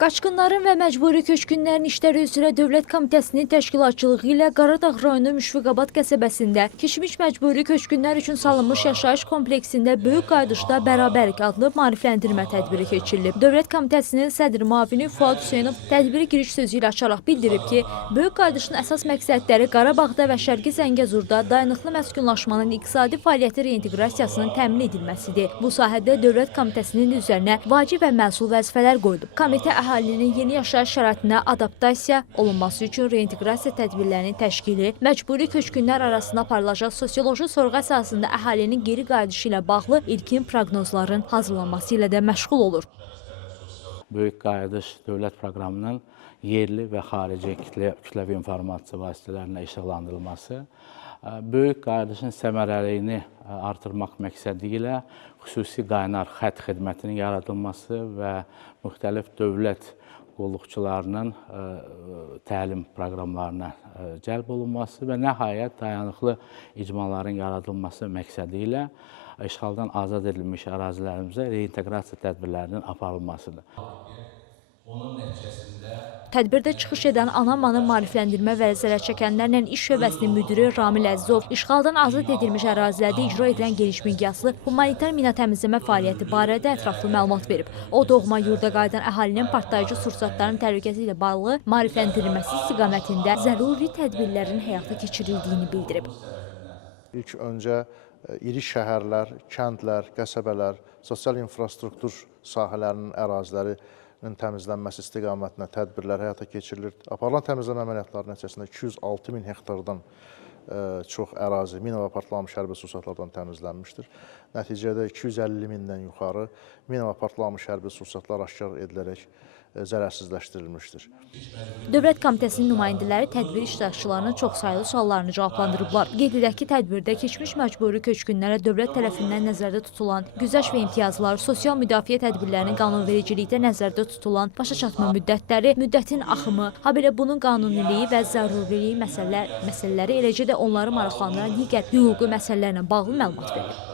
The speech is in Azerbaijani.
Qaçqınların və məcburi köçkünlərin işləri üzrə Dövlət Komitəsinin təşkilatçılığı ilə Qaradağ rayonu Müşfiqabad qəsəbəsində keçmiş məcburi köçkünlər üçün salınmış yaşayış kompleksində Böyük Qaydışda Bərabərlik adlı maarifləndirmə tədbiri keçirilib. Dövlət Komitəsinin sədr müavini Fuad Hüseynov tədbiri giriş sözü ilə açaraq bildirib ki, Böyük Qaydışın əsas məqsədləri Qarabağda və Şərqi Zəngəzurda dayanıqlı məskunlaşmanın iqtisadi fəaliyyəti reinteqrasiyasının təmin edilməsidir. Bu sahədə Dövlət Komitəsinin üzərinə vacib və məsul vəzifələr qoyulub. Komitə əhalinin yeni yaşayış şəraitinə adaptasiya olunması üçün reinteqrasiya tədbirlərinin təşkili, məcburi köçkünlər arasında aparılacaq sosioloji sorğu əsasında əhalinin geri qayıdışı ilə bağlı ilkin proqnozların hazırlanması ilə də məşğul olur. Böyük Qayıdış dövlət proqramının yerli və xarici kütləvi informasiya vasitələrinə işıqlandırılması, Böyük Qayıdışın səmərəliliyini artırmaq məqsədi ilə xüsusi qaynar xətt xidmətinin yaradılması və müxtəlif dövlət qulluqçularının təlim proqramlarına cəlb olunması və nəhayət dayanıqlı icmaların yaradılması məqsədi ilə işğaldan azad edilmiş ərazilərimizə reinteqrasiya tədbirlərinin aparılmasıdır. Tədbirdə çıxış edən Anamanın maarifləndirmə və zərər çəkənlərlə iş şöbəsinin müdiri Ramil Əzizov işğaldan azad edilmiş ərazilərdə icra edilən geniş miqyaslı humanitar mina təmizləmə fəaliyyəti barədə ətraflı məlumat verib. O, doğma yurda qayıdan əhalinin partlayıcı sursatların təhlükəsi ilə bağlı maarifləndirilməsi istiqamətində zəruri tədbirlərin həyata keçirildiyini bildirib. İlk öncə iri şəhərlər, kəndlər, qəsəbələr, sosial infrastruktur sahələrinin əraziləri təmizlənməsi istiqamətinə tədbirlər həyata keçirilir. Aparılan təmizləmə əməliyyatları nəticəsində 206 min hektardan çox ərazi mina və partlamış hərbi sursatlardan təmizlənmişdir. Nəticədə 250 mindən yuxarı mina və partlamış hərbi sursatlar aşkar edilərək zərərsizləşdirilmişdir. Dövlət Komitəsinin nümayəndələri tədbir iştirakçılarının çoxsaylı suallarını cavablandırıblar. Qeyd edək ki, tədbirdə keçmiş məcburi köçkünlərə dövlət tərəfindən nəzərdə tutulan güzəşt və imtiyazlar, sosial müdafiə tədbirlərinin qanunvericilikdə nəzərdə tutulan başa çatma müddətləri, müddətin axımı, habelə bunun qanuniliyi və zəruriliyi məsələləri, eləcə də onları maraqlandıran digər hüquqi məsələlərlə bağlı məlumat verir.